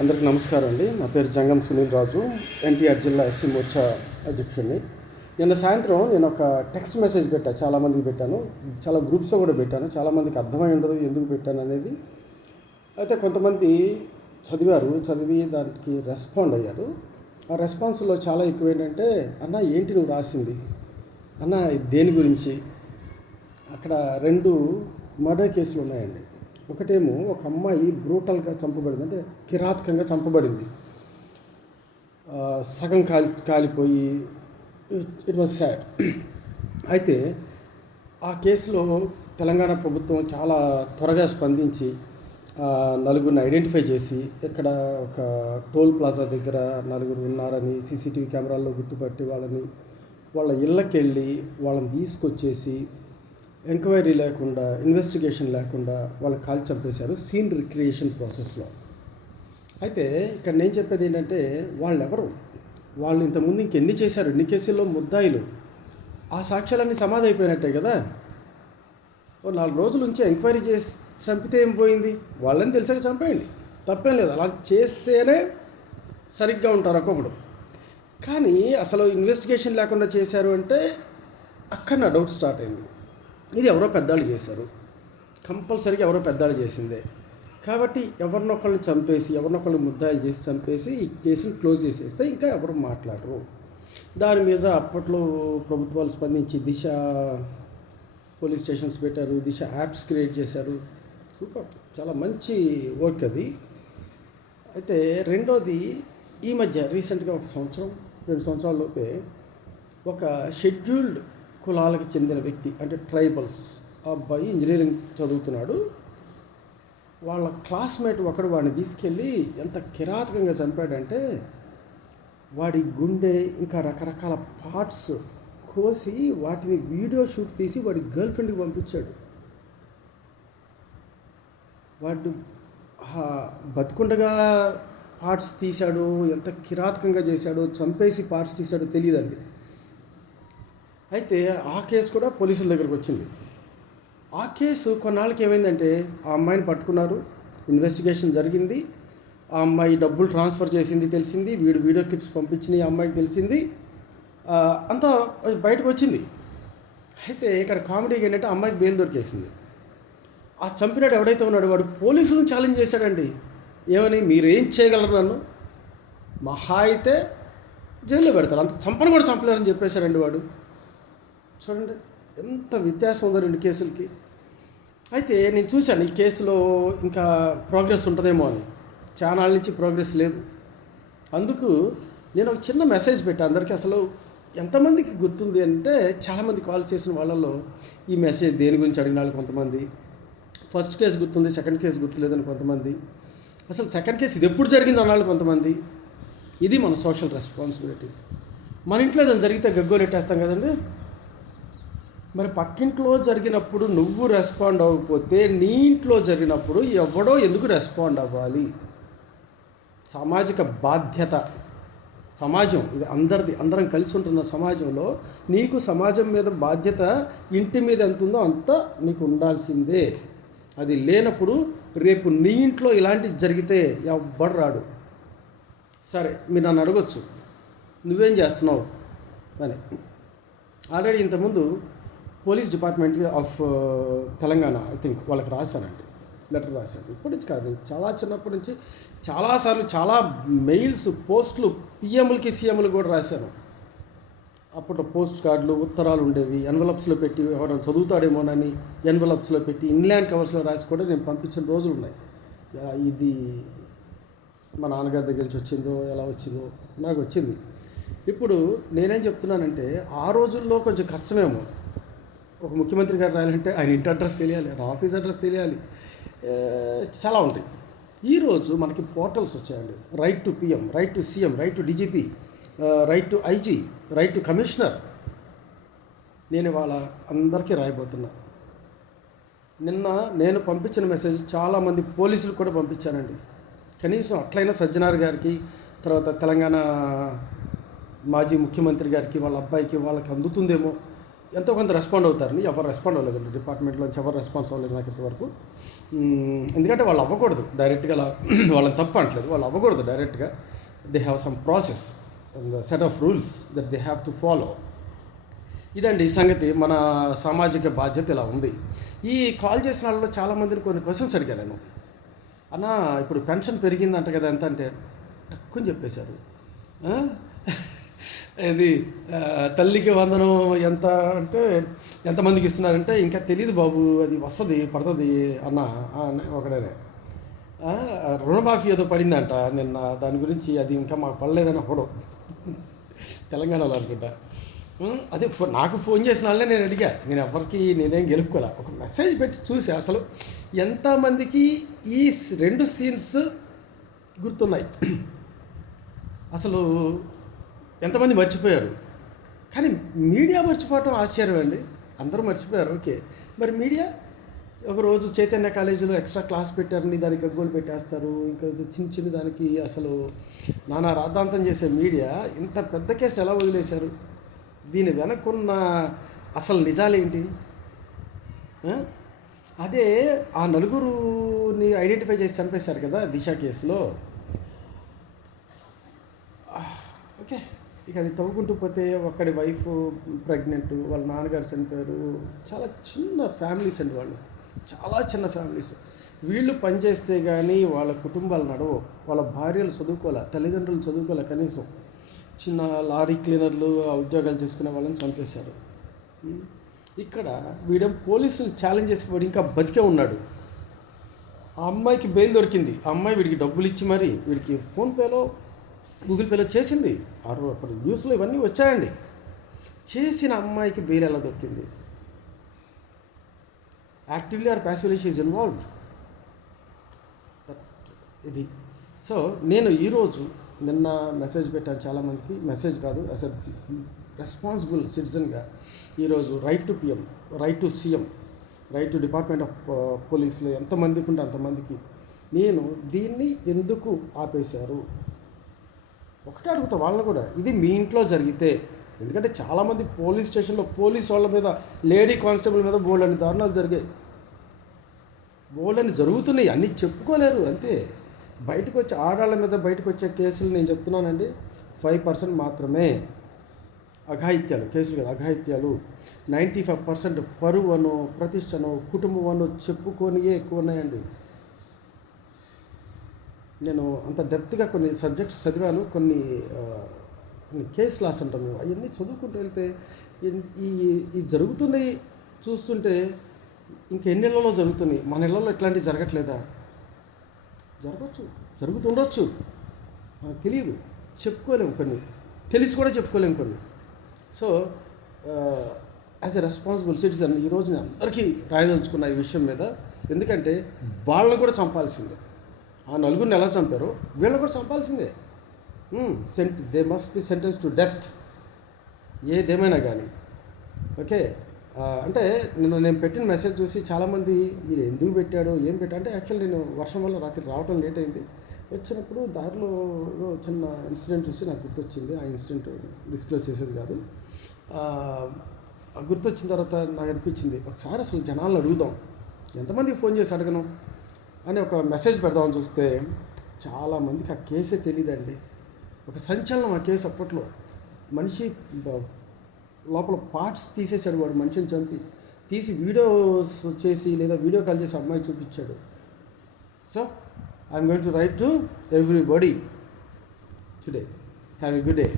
అందరికీ నమస్కారం అండి. నా పేరు జంగం సునీల్ రాజు, ఎన్టీఆర్ జిల్లా ఎస్సీ మోర్చా అధ్యక్షుడిని. నిన్న సాయంత్రం నేను ఒక టెక్స్ట్ మెసేజ్ పెట్టాను, చాలామందికి పెట్టాను, చాలా గ్రూప్స్లో కూడా పెట్టాను. చాలామందికి అర్థమై ఉండదు ఎందుకు పెట్టాను అనేది. అయితే కొంతమంది చదివి దానికి రెస్పాండ్ అయ్యారు. ఆ రెస్పాన్స్లో చాలా ఎక్కువ ఏంటంటే, అన్న ఏంటి నువ్వు రాసింది, అన్న దేని గురించి. అక్కడ 2 మర్డర్ కేసులు ఉన్నాయండి. ఒకటేమో ఒక అమ్మాయి బ్రూటల్గా చంపబడింది, అంటే కిరాతకంగా చంపబడింది, సగం కాలిపోయి. It was sad. అయితే ఆ కేసులో తెలంగాణ ప్రభుత్వం చాలా త్వరగా స్పందించి నలుగురిని ఐడెంటిఫై చేసి, ఇక్కడ ఒక టోల్ ప్లాజా దగ్గర నలుగురు ఉన్నారని సీసీటీవీ కెమెరాల్లో గుర్తుపట్టి వాళ్ళ ఇళ్ళకి వెళ్ళి వాళ్ళని తీసుకొచ్చేసి ఎంక్వైరీ లేకుండా, ఇన్వెస్టిగేషన్ లేకుండా వాళ్ళని కాల్చి చంపేశారు సీన్ రిక్రియేషన్ ప్రాసెస్లో. అయితే ఇక్కడ నేను చెప్పేది ఏంటంటే, వాళ్ళు ఇంతకుముందు ఇంకెన్ని చేశారు, ఎన్ని కేసుల్లో ముద్దాయిలు, ఆ సాక్ష్యాలన్నీ సమాధి అయిపోయినట్టే కదా. 4 రోజుల నుంచి ఎంక్వైరీ చేసి చంపితే ఏం పోయింది, వాళ్ళని తెలిసాక చంపేయండి, తప్పేం లేదు. అలా చేస్తేనే సరిగ్గా ఉంటారు ఒక్కొక్కడు. కానీ అసలు ఇన్వెస్టిగేషన్ లేకుండా చేశారు అంటే అక్కడ నా డౌట్ స్టార్ట్ అయింది. ఇది ఎవరో పెద్దాళ్ళు చేశారు, కంపల్సరీగా ఎవరో పెద్దాళ్ళు చేసిందే. కాబట్టి ఎవరినొకళ్ళని చంపేసి, ఎవరినొకళ్ళని ముద్దాయిలు చేసి చంపేసి ఈ కేసుని క్లోజ్ చేసేస్తే ఇంకా ఎవరు మాట్లాడరు. దాని మీద అప్పట్లో ప్రభుత్వాలు స్పందించి దిశ పోలీస్ స్టేషన్స్ పెట్టారు, దిశ యాప్స్ క్రియేట్ చేశారు. సూపర్, చాలా మంచి వర్క్ అది. అయితే రెండోది, ఈ మధ్య రీసెంట్గా 1-2 సంవత్సరాల లోపే ఒక షెడ్యూల్డ్ కులాలకు చెందిన వ్యక్తి, అంటే ట్రైబల్స్, ఆ అబ్బాయి ఇంజనీరింగ్ చదువుతున్నాడు. వాళ్ళ క్లాస్మేట్ ఒకడు వాడిని తీసుకెళ్ళి ఎంత కిరాతకంగా చంపాడంటే, వాడి గుండె ఇంకా రకరకాల పార్ట్స్ కోసి వాటిని వీడియో షూట్ తీసి వాడి గర్ల్ ఫ్రెండ్కి పంపించాడు. వాడు బతుకుండగా పార్ట్స్ తీశాడు, ఎంత కిరాతకంగా చేశాడో, చంపేసి పార్ట్స్ తీశాడో తెలియదండి. అయితే ఆ కేసు కూడా పోలీసుల దగ్గరకు వచ్చింది. ఆ కేసు కొన్నాళ్ళకి ఏమైందంటే, ఆ అమ్మాయిని పట్టుకున్నారు, ఇన్వెస్టిగేషన్ జరిగింది, ఆ అమ్మాయి డబ్బులు ట్రాన్స్ఫర్ చేసింది తెలిసింది, వీడియో క్లిప్స్ పంపించింది ఆ అమ్మాయికి తెలిసింది, అంతా బయటకు వచ్చింది. అయితే ఇక్కడ కామెడీగా ఏంటంటే, ఆ అమ్మాయికి బెయిల్ దొరికేసింది. ఆ చంపినాడు ఎవడైతే ఉన్నాడో వాడు పోలీసులను ఛాలెంజ్ చేశాడండి. ఏమని, మీరేం చేయగలరు, నన్ను మహా అయితే జైల్లో పెడతారు, అంత చంపను కూడా చంపలేరని చెప్పేశాడండి వాడు. చూడండి ఎంత వ్యత్యాసం ఉందో 2 కేసులకి. అయితే నేను చూశాను ఈ కేసులో ఇంకా ప్రోగ్రెస్ ఉంటుందేమో అని. చాలా నుంచి ప్రోగ్రెస్ లేదు. అందుకు నేను ఒక చిన్న మెసేజ్ పెట్టాను అందరికీ. అసలు ఎంతమందికి గుర్తుంది అంటే, చాలామంది కాల్ చేసిన వాళ్ళలో ఈ మెసేజ్ దేని గురించి అడిగిన వాళ్ళు కొంతమంది, ఫస్ట్ కేసు గుర్తుంది, సెకండ్ కేసు గుర్తులేదని కొంతమంది, అసలు సెకండ్ కేసు ఇది ఎప్పుడు జరిగింది అన్నాళ్ళు కొంతమంది. ఇది మన సోషల్ రెస్పాన్సిబిలిటీ. మన ఇంట్లో ఏదైనా జరిగితే గగ్గోలెట్టేస్తాం కదండి. మరి పక్కింట్లో జరిగినప్పుడు నువ్వు రెస్పాండ్ అవ్వకపోతే, నీ ఇంట్లో జరిగినప్పుడు ఎవడో ఎందుకు రెస్పాండ్ అవ్వాలి? సామాజిక బాధ్యత. సమాజం ఇది అందరిది, అందరం కలిసి ఉంటున్న సమాజంలో నీకు సమాజం మీద బాధ్యత, ఇంటి మీద ఎంత ఉందో అంత నీకు ఉండాల్సిందే. అది లేనప్పుడు రేపు నీ ఇంట్లో ఇలాంటివి జరిగితే ఎవ్వడు రాడు. సరే, మీరు నన్ను అడగొచ్చు, నువ్వేం చేస్తున్నావు అని. ఆల్రెడీ ఇంతకుముందు police department of Telangana, I think, వాళ్ళకి రాశానండి, లెటర్ రాశాను. ఇప్పటి నుంచి కాదు, చాలా చిన్నప్పటి నుంచి చాలాసార్లు చాలా మెయిల్స్, పోస్టులు పిఎంలకి సీఎంలు కూడా రాశాను. అప్పట్లో పోస్ట్ కార్డులు, ఉత్తరాలు ఉండేవి, ఎన్వలప్స్లో పెట్టి ఎవరైనా చదువుతాడేమోనని ఎన్వలప్స్లో పెట్టి ఇన్లాండ్ కవర్స్లో రాసి కూడా నేను పంపించిన రోజులు ఉన్నాయి. ఇది మా నాన్నగారి దగ్గర నుంచి వచ్చిందో ఎలా వచ్చిందో నాకు వచ్చింది. ఇప్పుడు నేనేం చెప్తున్నానంటే, ఆ రోజుల్లో కొంచెం కష్టమేమో. ఒక ముఖ్యమంత్రి గారు రాయాలంటే ఆయన ఇంటి అడ్రస్ తెలియాలి, ఆయన ఆఫీస్ అడ్రస్ తెలియాలి, చాలా ఉంటాయి. ఈరోజు మనకి పోర్టల్స్ వచ్చాయండి. Right to PM, right to CM, right to DGP, right to IG, right to commissioner. నేను ఇవాళ అందరికీ రాయబోతున్నా. నిన్న నేను పంపించిన మెసేజ్ చాలామంది పోలీసులు కూడా పంపించానండి. కనీసం అట్లయినా సజ్జనార్ గారికి, తర్వాత తెలంగాణ మాజీ ముఖ్యమంత్రి గారికి, వాళ్ళ అబ్బాయికి, వాళ్ళకి అందుతుందేమో, ఎంతో కొంత రెస్పాండ్ అవుతారని. ఎవరు రెస్పాండ్ అవ్వలేదండి, డిపార్ట్మెంట్లోంచి ఎవరు రెస్పాన్స్ అవ్వలేదు నాకు ఇంతవరకు. ఎందుకంటే వాళ్ళు అవ్వకూడదు డైరెక్ట్గా అలా వాళ్ళని తప్పు అంటలేదు, వాళ్ళు అవ్వకూడదు డైరెక్ట్గా. They have some process and set of rules that they have to follow. ఇదండి సంగతి. మన సామాజిక బాధ్యత ఇలా ఉంది. ఈ కాల్ చేసిన వాళ్ళలో చాలామందిని కొన్ని క్వశ్చన్స్ అడిగాను నేను. అన్న ఇప్పుడు పెన్షన్ పెరిగిందంట కదా, ఎంత అంటే తక్కువ చెప్పేశారు. ఇది తల్లికి వందనం ఎంత అంటే ఎంతమందికి ఇస్తున్నారంటే ఇంకా తెలియదు బాబు, అది వస్తుంది పడుతుంది అన్న ఒకడనే. రుణమాఫీ ఏదో పడిందంట నిన్న, దాని గురించి అది ఇంకా మాకు పడలేదని ఒకడు తెలంగాణలో అనుకుంటా. అదే నాకు ఫోన్ చేసిన వాళ్ళనే నేను అడిగా, నేను ఎవరికి నేనేం గెలుపుకోలే, ఒక మెసేజ్ పెట్టి చూసి అసలు ఎంతమందికి ఈ 2 సీన్స్ గుర్తున్నాయి, అసలు ఎంతమంది మర్చిపోయారు. కానీ మీడియా మర్చిపోవటం ఆశ్చర్యం అండి. అందరూ మర్చిపోయారు, ఓకే. మరి మీడియా ఒకరోజు చైతన్య కాలేజీలో ఎక్స్ట్రా క్లాస్ పెట్టారని దానికి గగ్గోలు పెట్టేస్తారు. ఇంకా చిన్న దానికి అసలు నానా రాద్ధాంతం చేసే మీడియా ఇంత పెద్ద కేసు ఎలా వదిలేశారు? దీని వెనక్కున్న అసలు నిజాలేంటి? అదే ఆ నలుగురుని ఐడెంటిఫై చేసి చంపేశారు కదా దిశ కేసులో. ఓకే, ఇక అది తవ్వుకుంటూ పోతే ఒక్కడి వైఫ్ ప్రెగ్నెంట్, వాళ్ళ నాన్నగారు చనిపోయారు. చాలా చిన్న ఫ్యామిలీస్ అండి వాళ్ళు, చాలా చిన్న ఫ్యామిలీస్. వీళ్ళు పనిచేస్తే కానీ వాళ్ళ కుటుంబాలు నడవు. వాళ్ళ భార్యలు చదువుకోలే, తల్లిదండ్రులు చదువుకోలే, కనీసం చిన్న లారీ క్లీనర్లు ఉద్యోగాలు చేసుకునే వాళ్ళని చంపేశారు. ఇక్కడ వీడేం పోలీసులు ఛాలెంజ్ చేసి వాడు ఇంకా బతికే ఉన్నాడు. ఆ అమ్మాయికి బెయిల్ దొరికింది. ఆ అమ్మాయి వీడికి డబ్బులు ఇచ్చి మరి వీడికి ఫోన్పేలో గూగుల్ పేలో చేసింది. అప్పుడు న్యూస్లో ఇవన్నీ వచ్చాయండి. చేసిన అమ్మాయికి బెయిల్ ఎలా దొరికింది? Actively or passively she is involved. ఇది. సో నేను ఈరోజు నిన్న మెసేజ్ పెట్టాను చాలామందికి, మెసేజ్ కాదు, యాజ్ ఎ రెస్పాన్సిబుల్ సిటిజన్గా ఈరోజు right to PM, right to CM, right to department of పోలీసులో ఎంతమందికి ఉంటే అంతమందికి నేను దీన్ని ఎందుకు ఆపేశారు ఒకటే అడుగుతా వాళ్ళని కూడా. ఇది మీ ఇంట్లో జరిగితే, ఎందుకంటే చాలామంది పోలీస్ స్టేషన్లో పోలీస్ వాళ్ళ మీద, లేడీ కానిస్టేబుల్ మీద బోల్డని దారుణాలు జరిగాయి, బోల్డని జరుగుతున్నాయి, అన్నీ చెప్పుకోలేరు అంతే. బయటకు వచ్చే ఆడాళ్ళ మీద బయటకు వచ్చే కేసులు నేను చెప్తున్నానండి 5% మాత్రమే అఘాయిత్యాలు, కేసులు కదా అఘాయిత్యాలు. 95% పరువను, ప్రతిష్టను, కుటుంబం చెప్పుకొనియే ఎక్కువ ఉన్నాయండి. నేను అంత డెప్త్గా కొన్ని సబ్జెక్ట్స్ చదివాను, కొన్ని కేస్ లాస్ అంటాం మేము, అవన్నీ చదువుకుంటూ వెళ్తే ఈ జరుగుతున్నాయి చూస్తుంటే ఇంకెన్ని ఇళ్లలో జరుగుతున్నాయి, మన ఇళ్లలో ఇట్లాంటివి జరగట్లేదా? జరగచ్చు, జరుగుతుండొచ్చు, మనకు తెలియదు, చెప్పుకోలేము, కొన్ని తెలిసి కూడా చెప్పుకోలేము కొన్ని. So as a responsible citizen ఈరోజు నేను అందరికీ రాయదలుచుకున్న ఈ విషయం మీద. ఎందుకంటే వాళ్ళని కూడా చంపాల్సిందే. ఆ నలుగురిని ఎలా చంపారో వీళ్ళని కూడా చంపాల్సిందే. They must be sentence to death, ఏదేమైనా కానీ. ఓకే, అంటే నేను పెట్టిన మెసేజ్ చూసి చాలామంది మీరు ఎందుకు పెట్టాడో ఏం పెట్టా అంటే, యాక్చువల్లీ నేను వర్షం వల్ల రాత్రి రావడం లేట్ అయింది. వచ్చినప్పుడు దారిలో చిన్న ఇన్సిడెంట్ చూసి నాకు గుర్తొచ్చింది. ఆ ఇన్సిడెంట్ డిస్క్లోజ్ చేసేది కాదు. గుర్తొచ్చిన తర్వాత నాకు అనిపించింది ఒకసారి అసలు జనాలను అడుగుదాం, ఎంతమందికి ఫోన్ చేసి అడగను అని ఒక మెసేజ్ పెడదామని చూస్తే చాలామందికి ఆ కేసే తెలియదండి. ఒక సంచలనం ఆ కేసు. అప్పట్లో మనిషి లోపల పార్ట్స్ తీసేశాడు వాడు, మనిషిని చంపి తీసి వీడియోస్ చేసి లేదా వీడియో కాల్ చేసి అమ్మాయి చూపించాడు. So I'm going to right to everybody today. Have a good day.